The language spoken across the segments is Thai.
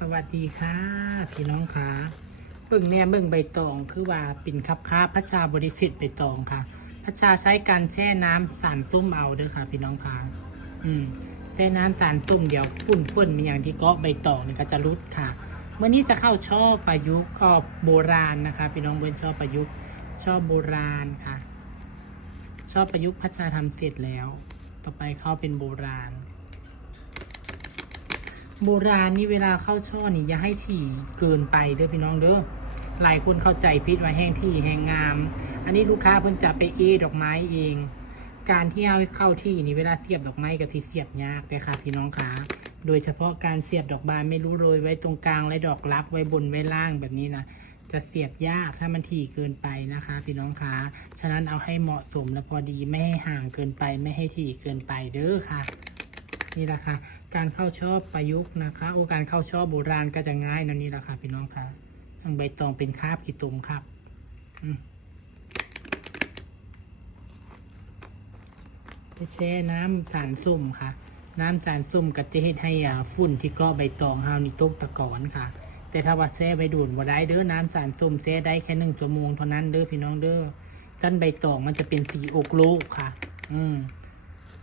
สวัสดีค่ะพี่น้องค่ะเบิ่งแน่เบิ่งใบตองคือว่าปิ่นคับค้าพระชาบริสิทธิ์ใบตองค่ะพระชาใช้การแช่น้ำสารส้มเอาเด้อค่ะพี่น้องค่ะแช่น้ำสารส้มเดี๋ยวฝุ่นมีอย่างที่เกาะใบตองนี่ก็จะรุดค่ะเมื่อนี้จะเข้าช่อประยุกต์ก็โบราณนะคะพี่น้องเบิ่งช่อประยุกต์ช่อโบราณค่ะช่อประยุกต์พระชาทำเสร็จแล้ว ต่อไปเข้าเป็นโบราณนี่เวลาเข้าช่อนี่อย่าให้ถี่เกินไปเด้อพี่น้องเด้อหลายคนเข้าใจผิดว่าแห้งที่แห้งงามอันนี้ลูกค้าเพิ่นจะไปดอกไม้เอง การที่เอาเข้าที่นี่เวลาเสียบดอกไม้ก็สิเสียบยากเลยค่ะพี่น้องคะโดยเฉพาะการเสียบดอกบานไม่รู้โรยไว้ตรงกลางและดอกรักไว้บนไว้ล่างแบบนี้นะจะเสียบยากถ้ามันถี่เกินไปนะคะพี่น้องคะฉะนั้นเอาให้เหมาะสมและพอดีไม่ให้ห่างเกินไปไม่ให้ถี่เกินไปเด้อค่ะนี่แหละค่ะการเข้าช่อประยุกต์นะคะการเข้าช่อโบราณก็จะง่ายนั่นนี่แหละค่ะพี่น้องค่ะทางใบตองเป็นคาบขีดตุ่มครับไปแช่น้ำสารส้มค่ะน้ำสารส้มก็จะเฮ็ดให้ฝุ่นที่เกาะใบตองเฮานี่ตกตะกอนค่ะแต่ถ้าว่าแช่ใบดูดบ่ได้เด้อน้ำสารส้มแช่ได้แค่1 ชั่วโมงเท่านั้นเด้อพี่น้องเด้อกันใบตองมันจะเป็นสีอกโลกค่ะ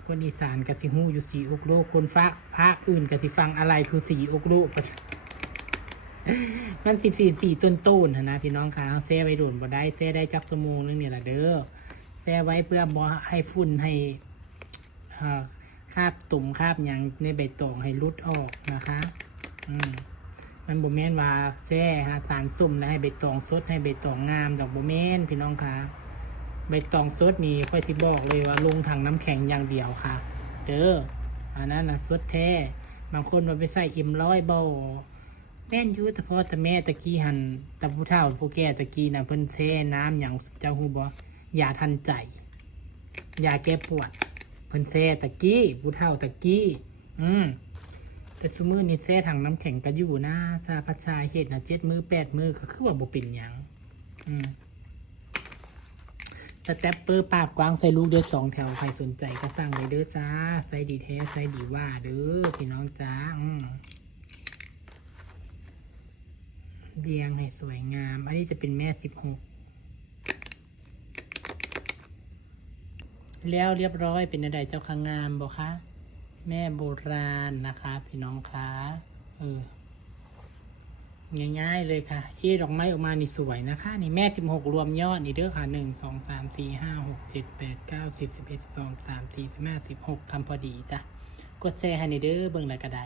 คนอีสานกับสิฮู้อยู่สีอกโลกคนภาคอื่นกับสิฟังอะไรคือสีอกโลกมันสีต้นนะพี่น้องค่ะแช่ใบดูดบ่ได้แช่ได้จักชั่วโมงนึงนี่แหละเด้อแช่ไว้เพื่อบ่ให้ฝุ่นให้คราบตุ่มคราบอย่างในใบตองให้รุดออกนะคะมันบ่แม่นว่าแช่สารส้มแล้วให้ใบตองสดให้ใบตองงามดอกบ่แม่นพี่น้องค่ะใบตองสดนี่ค่อยที่บอกเลยว่าลงถังน้ำแข็งอย่างเดียวค่ะเด้ออันนั้นสดแท้บางคนมันไปใส่M100บ่แม่นอยู่แต่พอแต่แม่ตะกี้หันแต่ผู้เฒ่าผู้แก่ตะกี้น่ะเพิ่นแช่น้ำอย่างเจ้าฮู้บ่ยาทันใจยาแก้ปวดเพิ่นแช่ตะกี้ผู้เฒ่าตะกี้แต่ซุมื้อนี้แช่ถังน้ำแข็งก็อยู่นะซาพัชชาเฮ็ดน่ะ7 มื้อ 8 มื้อก็คือว่าบ่เป็นหยังสแตปเปอร์ปากกว้างใส่ลูกเด้อ2 แถวใครสนใจก็สั่งเลยเด้อจ้าใส่ดีแท้ใส่ดีว่าเด้อพี่น้องจ้าเรียงให้สวยงามอันนี้จะเป็นแม่16แล้วเรียบร้อยเป็นอะไรเจ้าค่ะงามบ่คะแม่โบราณนะคะพี่น้องคะง่ายๆเลยค่ะดอกไม้ออกมานี่สวยนะคะนี่แม่16รวมยอดนี่เด้อค่ะ1 2 3 4 5 6 7 8 9 10 11 12 13 14 15 16ทำพอดีจ้ะกดแชร์ให้นี่เด้อเบิ่งแล้วก็ได้